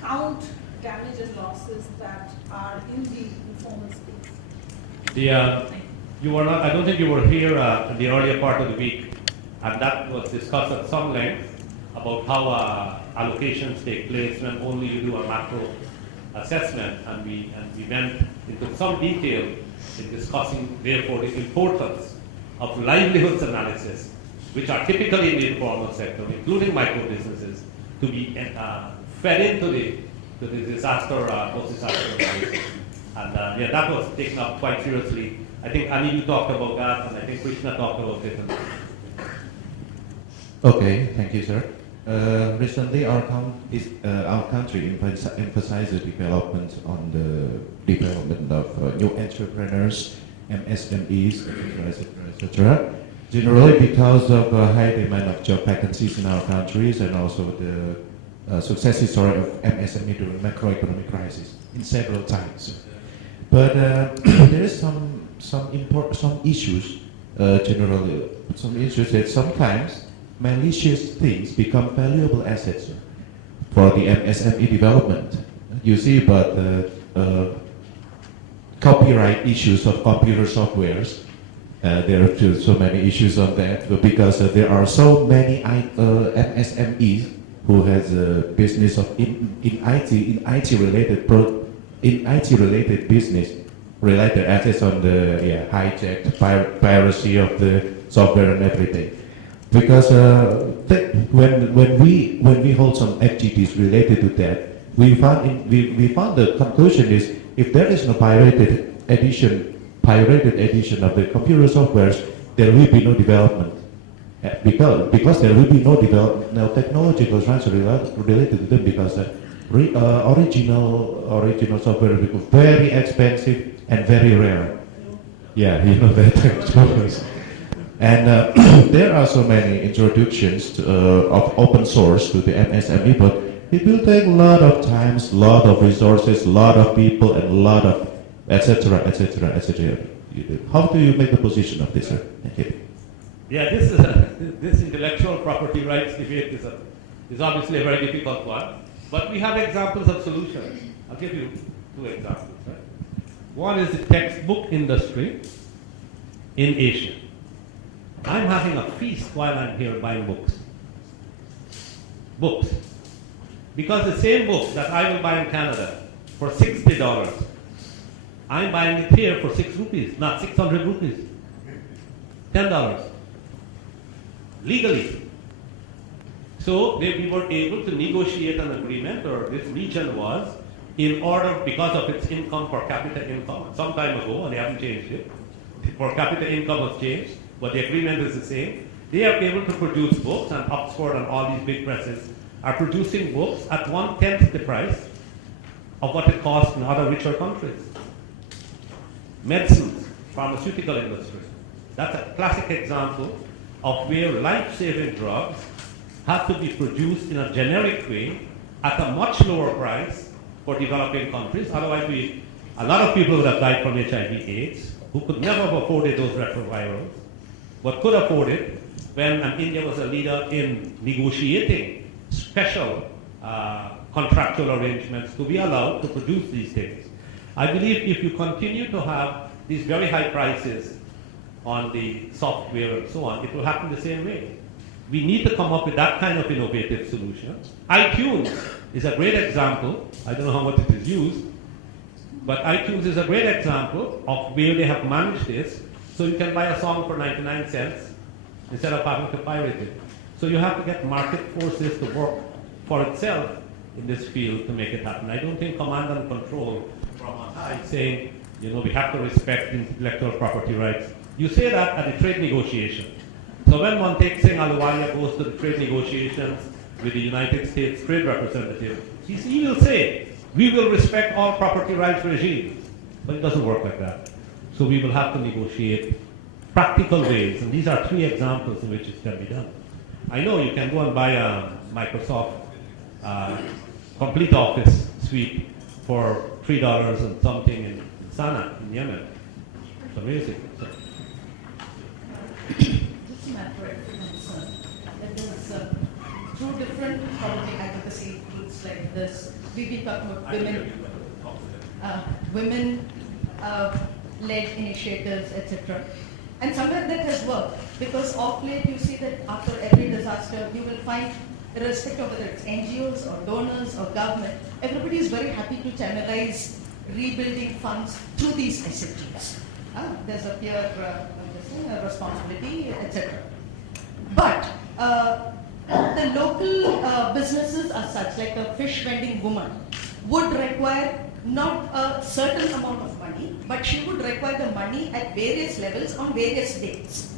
count damage and losses that are in the informal space. You were not. I don't think you were here in the earlier part of the week, and that was discussed at some length about how allocations take place when only you do a macro assessment, and we went into some detail in discussing, therefore, the importance of livelihoods analysis, which are typically in the informal sector, including micro businesses, to be fed into the to the disaster, post-disaster recovery. And yeah, that was taken up quite seriously. I think Anilu talked about that, and I think Krishna talked about it. Okay, thank you, sir. Recently, our country emphasized the development on the development of new entrepreneurs, MSMEs, etc. Generally, because of high demand of job vacancies in our countries, and also the success story of MSME during macroeconomic crisis in several times. But there is some issues. Generally, some issues that sometimes malicious things become valuable assets for the MSME development. You see, but copyright issues of computer softwares, there are so many issues on that, because there are so many MSMEs who has a business of in IT related business related assets on the hijacked piracy of the software and everything. Because when we hold some FGTs related to that, we found the conclusion is, if there is no pirated edition of the computer softwares, there will be no development. Because there will be no technological transfer related to them, because original software will become very expensive and very rare. Yeah, you know that. And there are so many introductions of open source to the MSME, but it will take a lot of times, a lot of resources, a lot of people, and a lot of etc. How do you make the position of this, sir? Thank you. Yeah, this intellectual property rights debate is obviously a very difficult one, but we have examples of solutions. I'll give you two examples. Right? One is the textbook industry in Asia. I'm having a feast while I'm here buying books. Books. Because the same book that I will buy in Canada for $60, I'm buying it here for 6 rupees, not 600 rupees. $10. Legally. So we were able to negotiate an agreement, or this region was, in order, because of its income, per capita income, some time ago, and they haven't changed it. The per capita income was changed, but the agreement is the same. They are able to produce books, and Oxford and all these big presses are producing books at 1/10 the price of what it costs in other richer countries. Medicines, pharmaceutical industry. That's a classic example of where life-saving drugs have to be produced in a generic way at a much lower price for developing countries. Otherwise, a lot of people would have died from HIV/AIDS, who could never have afforded those retrovirals, but could afford it when India was a leader in negotiating special contractual arrangements to be allowed to produce these things. I believe if you continue to have these very high prices on the software and so on, it will happen the same way. We need to come up with that kind of innovative solution. iTunes is a great example. I don't know how much it is used, but iTunes is a great example of where they have managed this. So you can buy a song for 99 cents instead of having to pirate it. So you have to get market forces to work for itself in this field to make it happen. I don't think command and control from on high saying, we have to respect intellectual property rights. You say that at the trade negotiation. So when one takes Singh Ahluwalia goes to the trade negotiations with the United States Trade Representative, he will say, we will respect all property rights regimes. But it doesn't work like that. So we will have to negotiate practical ways, and these are 3 examples in which it can be done. I know you can go and buy a Microsoft complete office suite for $3 and something in Sana'a, in Yemen. It's amazing. So, just a matter of concern that there's through different public advocacy groups like this, we've been talking about women-led initiatives, etc. And somewhere that has worked, because of late you see that after every disaster, you will find, irrespective of whether it's NGOs or donors or government, everybody is very happy to channelize rebuilding funds through these SFGs. There's a peer responsibility, etc. But the local businesses are such, like a fish vending woman would require not a certain amount of money, but she would require the money at various levels on various dates.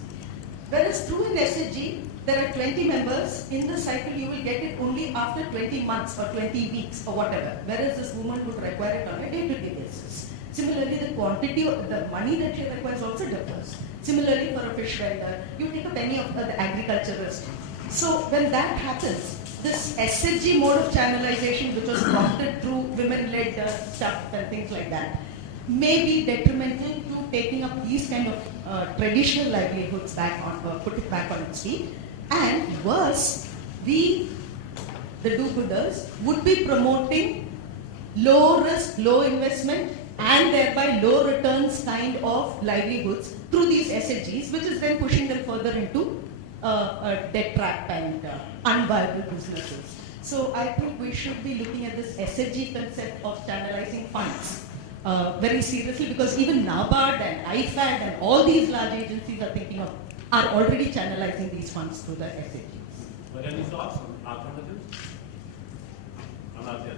Whereas through an SHG, there are 20 members. In the cycle, you will get it only after 20 months or 20 weeks or whatever. Whereas this woman would require it on a day-to-day basis. Similarly, the quantity of the money that she requires also differs. Similarly, for a fish vendor, you take up any of the agriculturist. So when that happens, this SHG mode of channelization, which was prompted through women-led stuff and things like that, may be detrimental to taking up these kind of traditional livelihoods back on, put it back on its feet. And worse, we, the do-gooders, would be promoting low risk, low investment, and thereby low returns kind of livelihoods through these SHGs, which is then pushing them further into a debt trap and unviable businesses. So I think we should be looking at this SHG concept of channelizing funds very seriously, because even NABARD and IFAD and all these large agencies are already channelizing these funds through the SHGs. But any thoughts on alternatives? I'm not yet.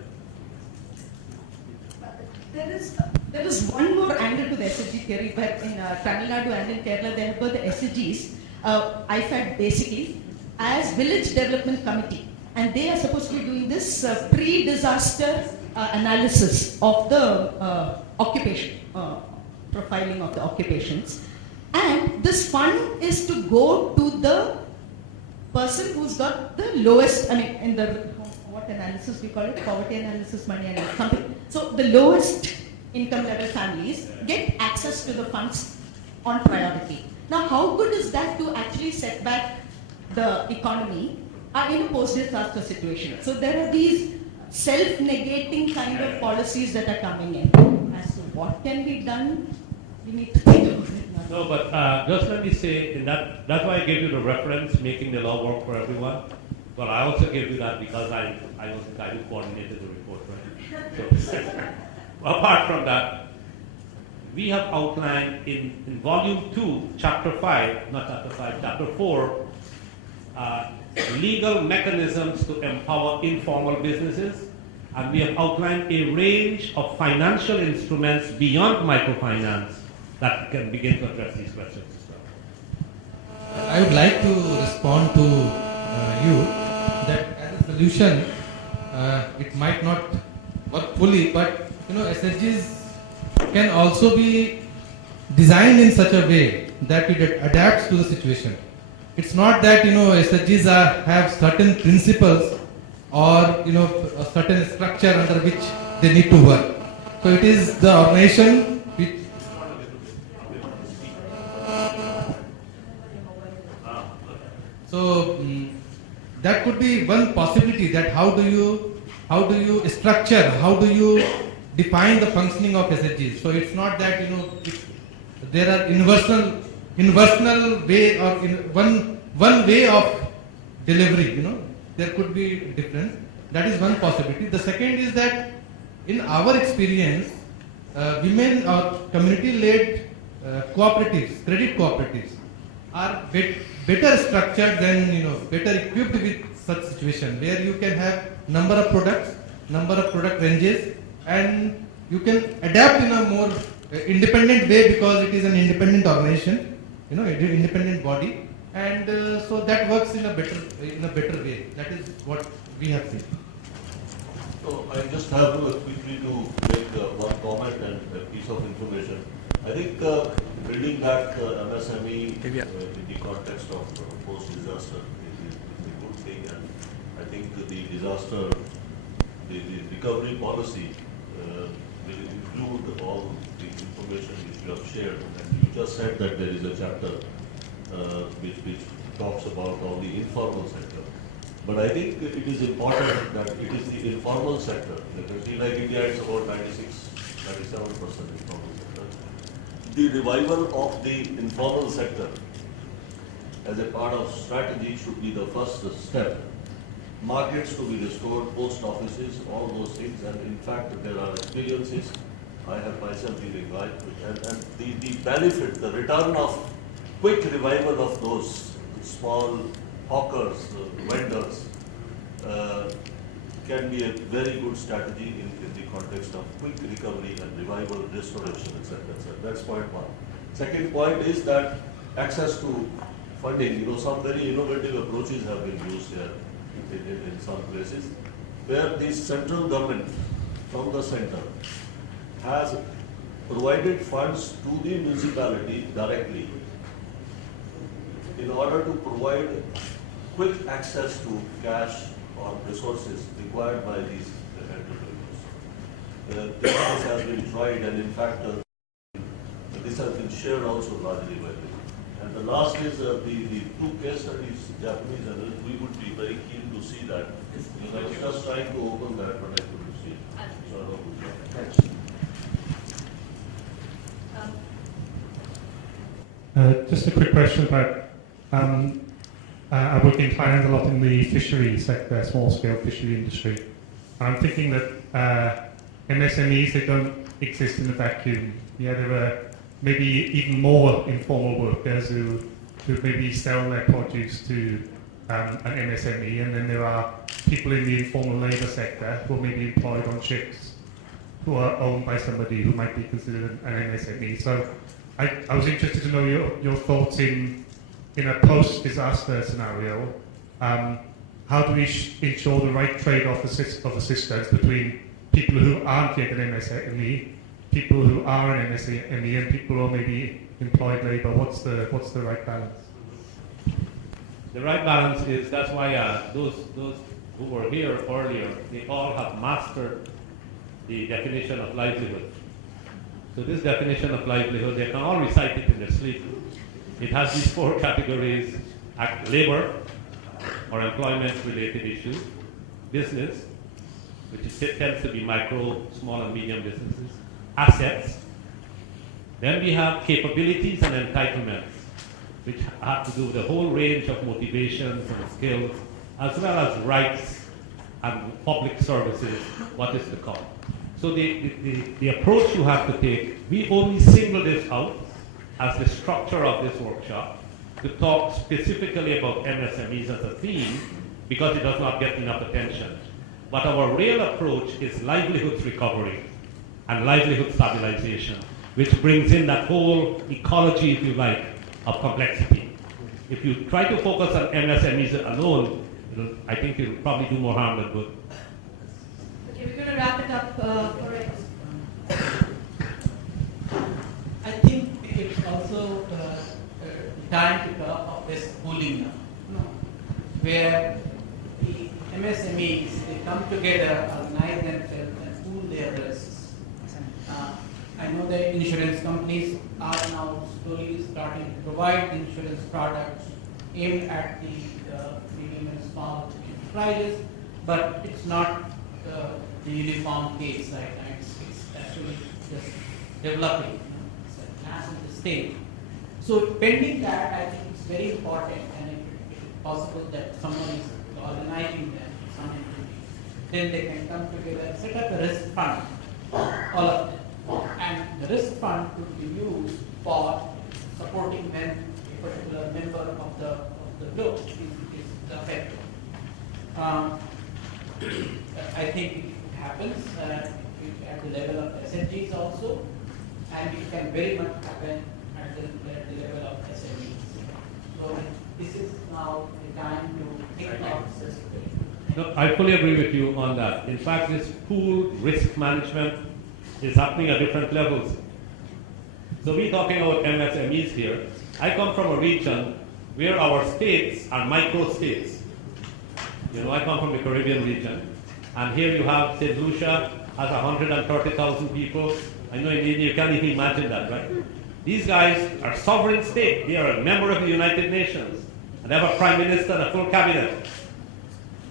There is one more angle to the SHG theory, where in Tamil Nadu and in Kerala they have got the SHGs, IFAD basically, as village development committee, and they are supposed to be doing this pre-disaster analysis of the occupation, profiling of the occupations, and this fund is to go to the person who's got the lowest, in the, what analysis we call it, poverty analysis, money analysis, something. So the lowest income level families get access to the funds on priority. Now, how good is that to actually set back the economy in a post-disaster situation? So there are these self-negating kind of policies that are coming in. As to what can be done, we need to think about it. No, but just let me say, that's why I gave you the reference, making the law work for everyone. But I also gave you that because I was the guy who coordinated the report, right? So, apart from that, we have outlined in volume 2, chapter 5, not chapter 5, chapter 4, legal mechanisms to empower informal businesses. And we have outlined a range of financial instruments beyond microfinance that can begin to address these questions as well. I would like to respond to you that as a solution, it might not work fully, but SHGs can also be designed in such a way that it adapts to the situation. It's not that SHGs have certain principles or a certain structure under which they need to work. So it is the organization which that could be one possibility, that how do you structure, how do you define the functioning of SHGs. So it's not that there are universal way or one way of delivery. There could be difference. That is one possibility. The second is that in our experience, women or community-led cooperatives, credit cooperatives, are better structured than better equipped with such situation, where you can have number of product ranges, and you can adapt in a more independent way because it is an independent organization, independent body, and so that works in a better way. That is what we have seen. So I just have quickly to make one comment and a piece of information. I think building back MSME in the context of post-disaster is a good thing, and I think the disaster, the recovery policy will include all the information which you have shared. And you just said that there is a chapter which talks about all the informal sector. But I think it is important that it is the informal sector. In a country like India, it's about 97% informal sector. The revival of the informal sector as a part of strategy should be the first step. Markets to be restored, post offices, all those things, and in fact there are experiences. I have myself been involved with, and the benefit, the return of quick revival of those small hawkers, vendors, can be a very good strategy in the context of quick recovery and revival, restoration, etc. That's point one. Second point is that access to funding, some very innovative approaches have been used here in some places, where the central government from the center has provided funds to the municipality directly in order to provide quick access to cash or resources required by these entrepreneurs. This has been tried, and in fact, this has been shared also largely by them. And the last is the two case studies, Japanese, and we would be very keen to see that. I was just trying to open that, but I couldn't see it. So, just a quick question about, I work in Thailand a lot in the fishery sector, small-scale fishery industry. I'm thinking that MSMEs, they don't exist in a vacuum. Yeah, there are maybe even more informal workers who maybe sell their produce to an MSME, and then there are people in the informal labour sector who are maybe employed on ships who are owned by somebody who might be considered an MSME. So I was interested to know your thoughts in a post-disaster scenario. How do we ensure the right trade-off of assistance between people who aren't yet an MSME, people who are an MSME, and people who are maybe employed labour? What's the right balance? The right balance is, that's why those who were here earlier, they all have mastered the definition of livelihood. So this definition of livelihood, they can all recite it in their sleep. It has these four categories: labor or employment-related issues, business, which tends to be micro, small and medium businesses, assets. Then we have capabilities and entitlements, which have to do with a whole range of motivations and skills, as well as rights and public services, what is to come. So the approach you have to take, we only single this out as the structure of this workshop to talk specifically about MSMEs as a theme, because it does not get enough attention. But our real approach is livelihoods recovery and livelihood stabilization, which brings in that whole ecology, if you like, of complexity. If you try to focus on MSMEs alone, I think it'll probably do more harm than good. Okay, we're going to wrap it up for it. I think it's also time to talk of this pooling now, where the MSMEs, they come together, organize themselves and pool their risks. I know that insurance companies are now slowly starting to provide insurance products aimed at the medium and small enterprises, but it's not the uniform case right now. It's actually just developing. It's a nascent state. So pending that, I think it's very important, and if it is possible that someone is organizing them, some entities, then they can come together and set up a risk fund, all of them. And the risk fund could be used for supporting when a particular member of the group is affected. I think it happens at the level of SNGs also, and it can very much happen at the level of SMEs. So this is now the time to think of this. No, I fully agree with you on that. In fact, this pool risk management is happening at different levels. So we're talking about MSMEs here. I come from a region where our states are micro states. I come from the Caribbean region, and here you have St. Lucia has 130,000 people. I know in India you can't even imagine that, right? These guys are sovereign state. They are a member of the United Nations, and they have a prime minister and a full cabinet.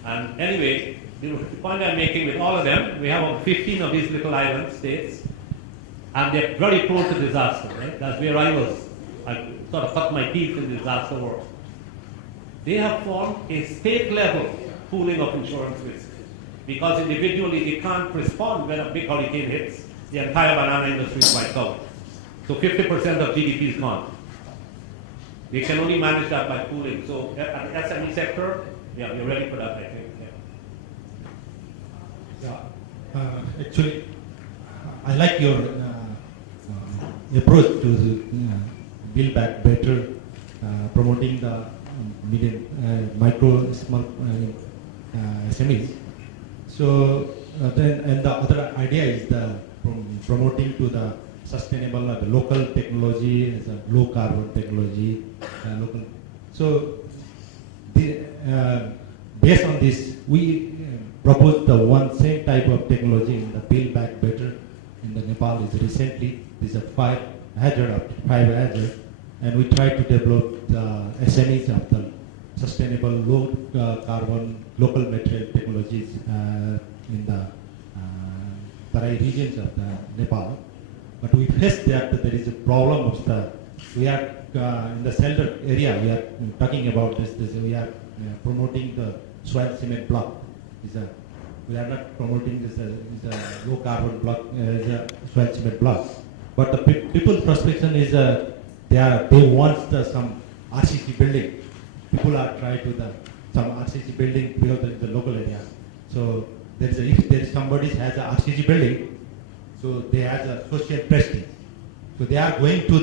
And anyway, the point I'm making with all of them, we have 15 of these little island states, and they're very prone to disaster, right? That's where I sort of cut my teeth in the disaster world. They have formed a state-level pooling of insurance risk, because individually they can't respond when a big hurricane hits. The entire banana industry is wiped out. So 50% of GDP is gone. They can only manage that by pooling. So at the SME sector, yeah, we're ready for that, I think. Yeah. Actually, I like your approach to build back better, promoting the medium, micro, small SMEs. So then, and the other idea is the promoting to the sustainable, the local technology, as a low carbon technology, local. So based on this, we propose the one same type of technology in the Build Back Better in the Nepal is recently. This is a 5 hazard, and we try to develop the SMEs of the sustainable low carbon local material technologies in the Tarai regions of the Nepal. But we face that there is a problem of the, we are in the shelter area, we are talking about this we are promoting the soil cement block. We are not promoting this as a low carbon block, as a soil cement block. But the people's frustration is they want some RCC building. People are trying to some RCC building because in the local area. So if there is somebody has a RCC building, so they have a social prestige. So they are going to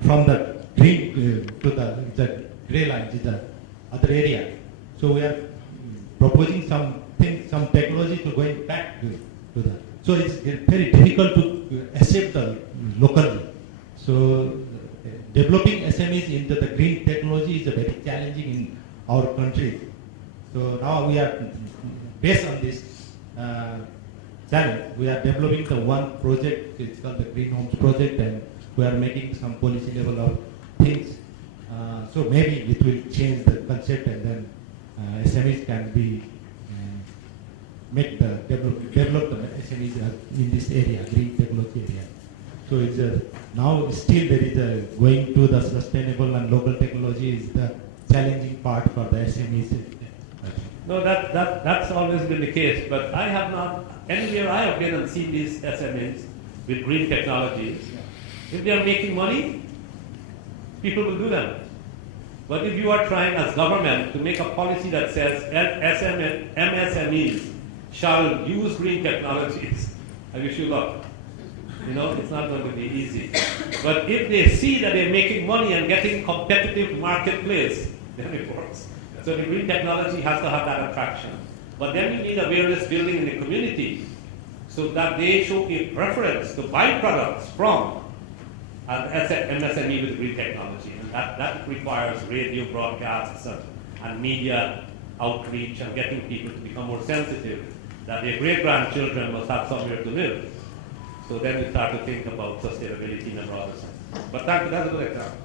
from the green to the grey line, to the other area. So we are proposing some technology to going back to that. So it's very difficult to accept the locally. So developing SMEs into the green technology is very challenging in our country. So now we are, based on this challenge, we are developing the one project, it's called the Green Homes Project, and we are making some policy level of things. So maybe it will change the concept, and then SMEs can be develop the SMEs in this area, green technology area. So it's now still there is going to the sustainable and local technology is the challenging part for the SMEs. No, that's always been the case, but I have not, anywhere I have been and seen these SMEs with green technologies, if they are making money, people will do them. But if you are trying as government to make a policy that says MSMEs shall use green technologies, I wish you luck. You know, it's not going to be easy. But if they see that they're making money and getting competitive marketplace, then it works. So the green technology has to have that attraction. But then you need awareness building in the community so that they show a preference to buy products from an MSME with green technology. And that requires radio broadcasts and media outreach and getting people to become more sensitive that their great-grandchildren must have somewhere to live. So then we start to think about sustainability in a broader sense. But that's a good example.